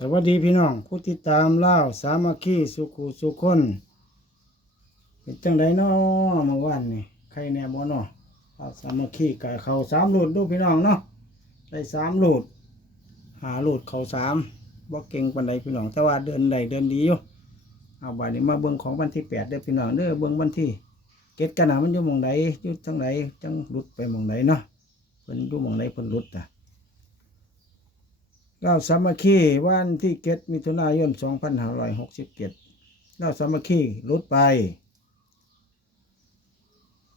สวัสดีพี่น้องผู้ติดตามเล่าสามัคคีสุขุสุคนเป็นจังไดเนาะเมื่อวานนี่ใครแน่บ่เนาะเอาสามัคคีกายเขาสามหลุดดูพี่น้องเนาะได้สามหลุดหาหลุดเขาสามบ่เก่งปานใดพี่น้องแต่ว่าเดินใดเดินดีอยู่เอาบาดนี้มาเบิ่งของวันที่แปดเด้อพี่น้องเด้อเบิ่งวันที่เก็ดกันนะมันอยู่หมองใดอยู่จังไดจังหลุดไปหมองใดเนาะเพิ่นอยู่หมองใดเพิ่นหลุดอะ เราสามัคคีวันที่เกตมิถุนายน2567เราสามัคคีลดไป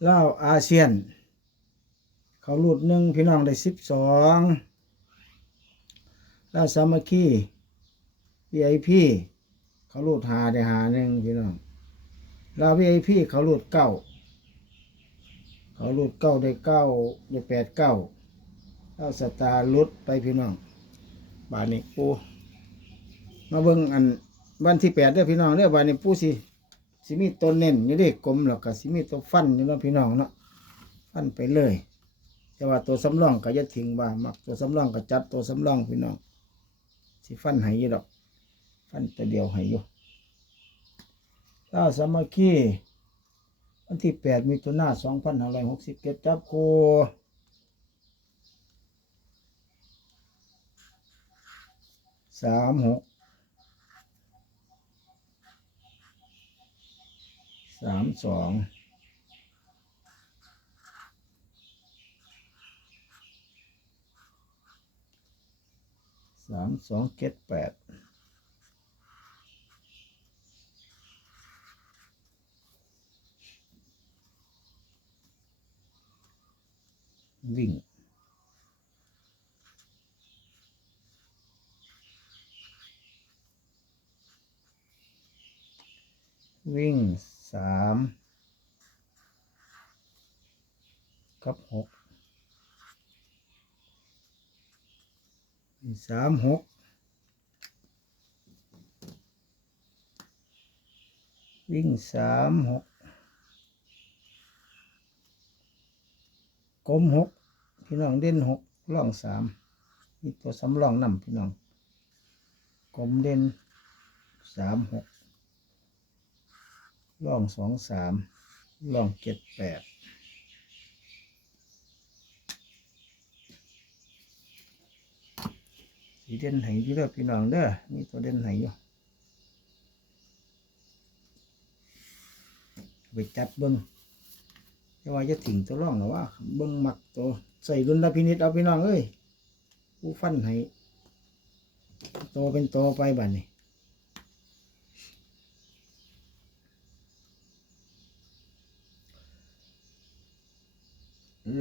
เล่าอาเซียน เขาหลุดหนึ่งพี่น้องได้สิบสองเราสามัคคี VIP เขาหลุดหาได้หาหนึ่งพี่น้องเรา VIP เขาหลุดเก้าเขาหลุดเก้าได้เก้าได้แปดเก้าเราสตาร์ลุดไปพี่น้อง บานนี้ปูมาเบิ่งอันวันที่แปดเด้อพี่น้องเด้อบานนี้ปูสิสิมีตัวเน้นอยู่เด้กลมแล้วก็สิมีตัวฟันอยู่เนาะพี่น้องเนาะฟันไปเลย แต่ว่าตัวสำรองก็ย่าทิ้งว่ามักตัวสำรองก็จัดตัวสำรองพี่น้องสิฟันให้อยู่ดอก ฟันตัวเดียวให้อยู่ถ้าสามัคคีวันที่แปดมิถุนาสองพันห้าร้อยหกสิบเจ็ดจับคู่ สามหกสามสองสามสองเจ็ดแปดวิ่ง วิ่งสามกับหกสามหกวิ่งสามหกกลมหกพี่น้องเด่นหกล่องสามมีตัวสำรองนำพี่น้องกลมเด่นสามหก ล่องสองสามล่องเจ็ดแปดสีเด่นไหอยู่เด้อพี่น้องเด้อมีตัวเด่นไหอยู่ไปจับเบิ้งแต่ว่าจะถิงตัวร่องหรอว่า เบิ้งหมักตัวใส่ดุลพินิษเอาพี่น้องเอ้ยผู้ฟันให้โตเป็นโตไปบัดนี้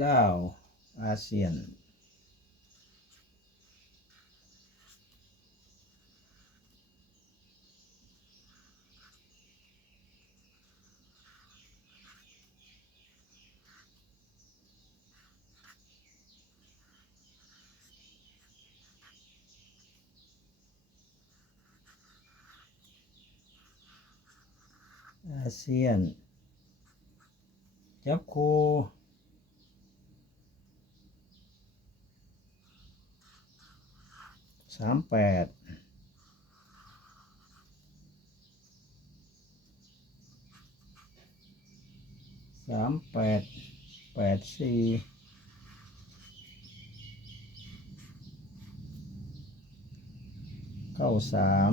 ลาวอาเซียนอาเซียนจับคู่ สามแปดสามแปดแปดสี่เก้าสาม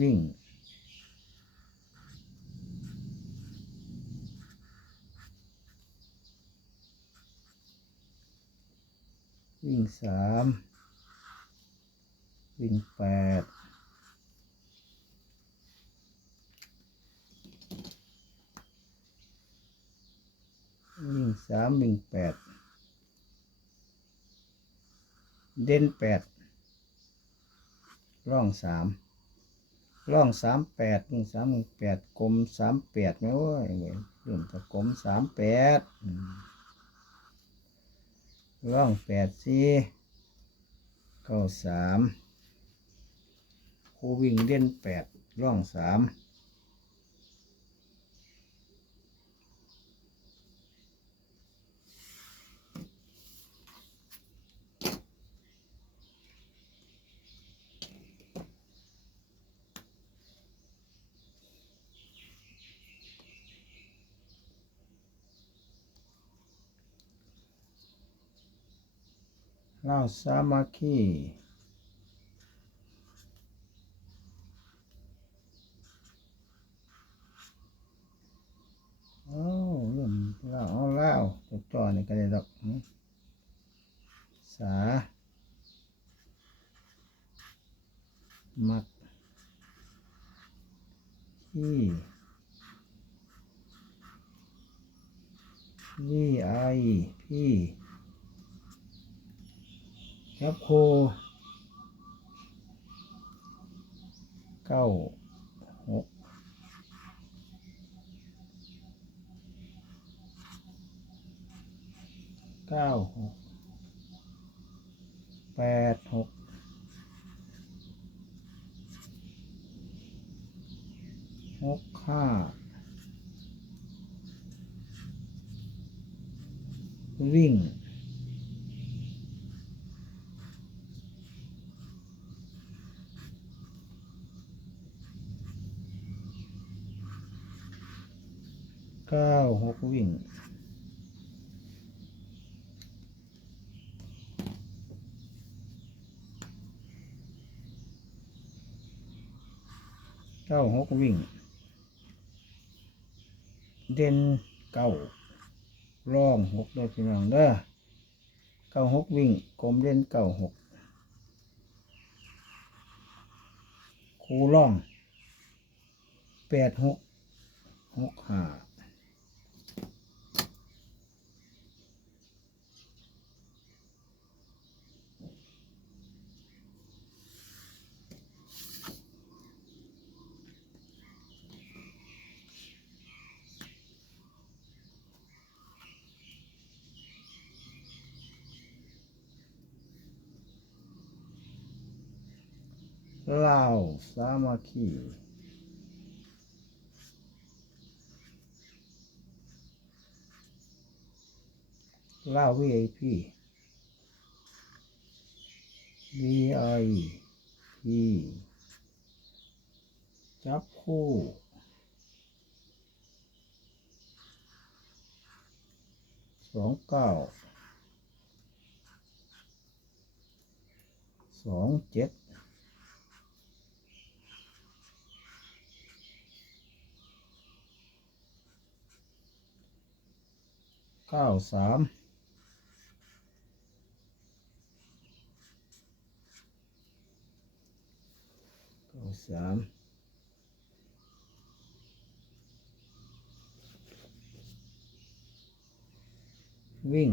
วิ่ง วิ่งสามวิ่งแปดวิ่งสามวิ่งแปดเด่นแปดร่องสามร่องสามแปดวิ่งสามวิ่งแปดกลมสามแปดไหมโอ้ยเว้ยเริ่มจะกลมสามแปด ร่องแปดสี่เก้าสามคูวิ่งเด่นแปดร่องสาม เล่าสามัคคีโอ้เรื่องเล่าเอาเล่าตัวจอนี่ก็ได้ดอกสา มักขี้วี่ไอพี่ ครับโคเก้าหกเก้าหกแปดหกหกห้าวิ่ง เก้าหกวิ่งเก้าหกวิ่ง เด่นเก้าร่องหกเด้พี่น้องเด้อเก้าหกวิ่งกลมเด่นเก้าหกคูร่องแปดหกหกห้า ลาวสามัคคีลาว VIP VIP จับคู่สองเก้าสองเจ็ด เก้าสามเก้าสามวิ่ง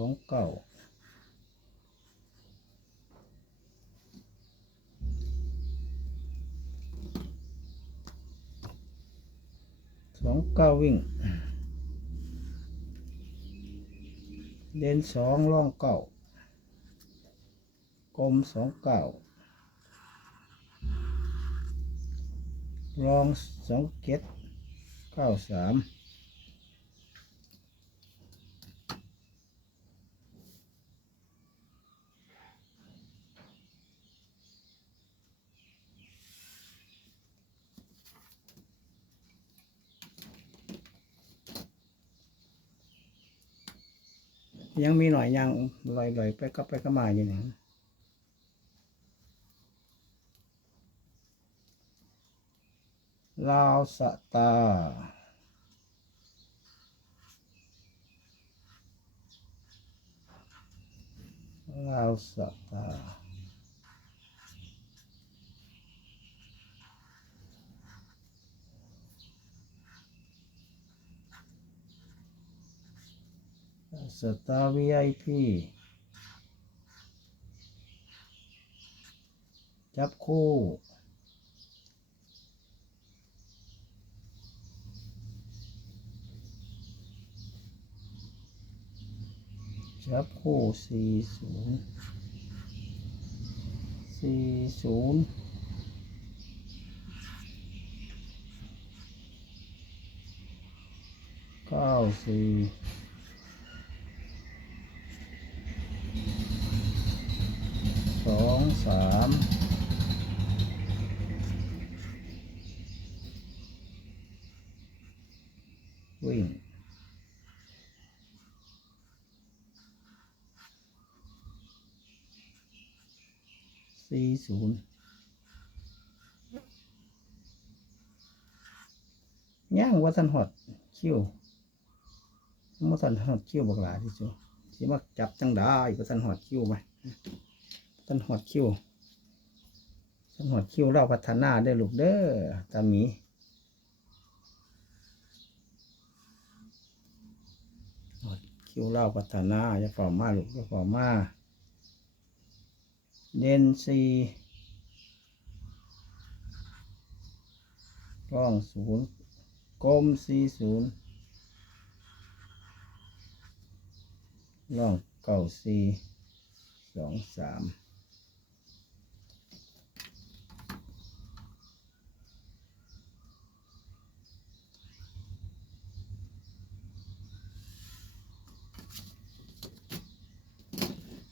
องเก้าสองเก้าวิ่ง เด่นสองล่องเก้ากลมสองเก้ารองสองเจ็ดเก้าสาม ยังมีหน่อยยังลอยๆไปก็ไปก็มาอยู่เนี่ยลาวสตาลาวสตา สตาร์ VIP จับคู่จับคู่สี่ศูนย์สี่ศูนย์เก้าสี่สอง สามวิ่ง สี่ศูนย์ย่างว่าทันหอดคิ้วว่าทันหอดคิ้วบักหลาที่สุดสิมาจับจังได้ว่าทันหอดคิ้วไหมทันหอดคิ้วทันหอดคิ้วเราพัฒนาได้ลูกเด้อตาหมีคิวเล่าพัฒนาจะฝ่ามาลูกจะฝ่ามา เด่นสี่ร่องศูนย์กลมสี่ศูนย์ร่องเก่าสี่สองสาม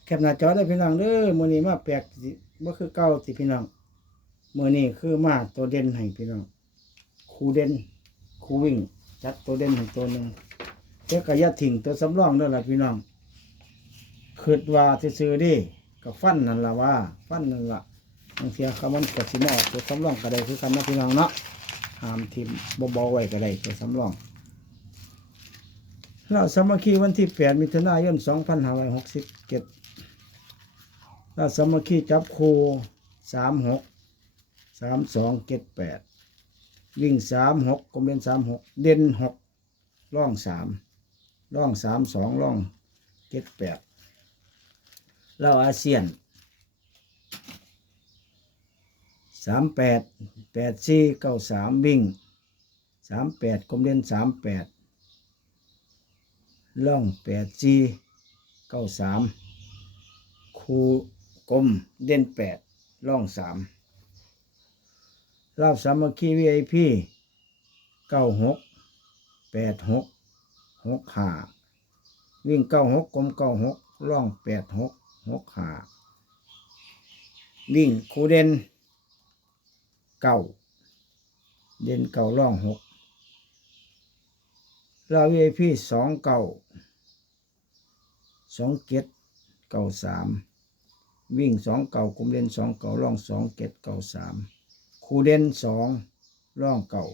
แคปหน้าจอได้พี่น้องเด้อมือนี้มาแปลกสิบ่คือเก้าสิพี่น้องมือนี้คือมาตัวเด่นให้พี่น้องครูเด่นครูวิ่ง จัดตัวเด่นให้ตัวหนึ่งเจ้ากระยะถิ่งตัวสำรองเด้อล่ะพี่น้องคิดว่าซื่อดิกับฟันนั่นล่ะว่า ฟันนั่นล่ะบางเทียเขามันกดสิมาออกตัวสำรองก็ได้คือกันนะพี่น้องเนาะหามทิมบ่ๆไว้ก็ได้ตัวสำรองเราสามัคคีวันที่8มิถุนายน2567เราส ถ้าสมัคคีจับคูสามหกสามสองเจ็ดแปดวิ่งสามหกกลมเด่นสามหกเด่นหกล่องสามล่องสามสองล่องเจ็ดแปดเราอาเซียนสามแปดแปดสี่เก้าสามวิ่งสามแปดกลมเด่นสามแปดล่องแปดสี่เก้าสามคู กลมเด่นแปดล่องสามรอบสามัคคีวีไอพีเก้าหกแปดหกหกหาวิ่งเก้าหกกลมเก้าหกล่องแปดหกหกหาวิ่งคูเด่นเก้าเด่นเก้าล่องหกเราวีไอพีสองเก้าสองเจ็ดเก้าสาม วิ่งสองเก้ากลมเด่นสองเก้าล่องสองเจ็ดเก้าสามคูเด่นสองล่องเก้า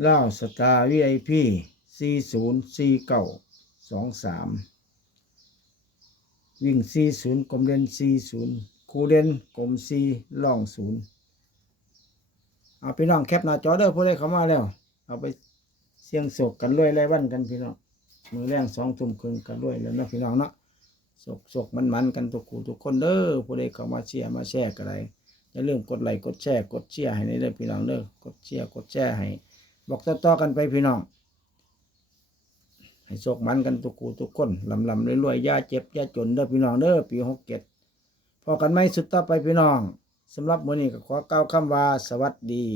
เล่าสตาร์วีไอพีสี่ศูนย์สี่เก้าสองสามวิ่งสี่ศูนย์กลมเด่นสี่ศูนย์คูเด่นกลมสี่ล่องศูนย์เอาพี่น้องแคปหน้าจอเด้อผู้ใดเข้ามาแล้ว เอาไปเสี่ยงโศกกันรวยรวันกันพี่น้อง มือแรงสองทุ่มครึ่งกันรวยแล้วนะพี่น้องเนาะโศกโศกมันมันกันทุกคู่ทุกคนเด้อผู้ใดเข้ามาเชียร์มาแชร์กันไรอย่าลืมกดไลค์กดแชร์กดเชียร์ให้ในเด้อพี่น้องเด้อกดเชียร์กดแชร์ให้ บอกต่อๆกันไปพี่น้อง ให้โศกมันกันทุกคู่ทุกคนลำลำรวยๆย่าเจ็บย่าจนเด้อพี่น้องเด้อปีหกเจ็ดพอกันไหมสุดต่อไปพี่น้องสำหรับมื้อนี้ก็ขอกล่าวคำว่าสวัสดี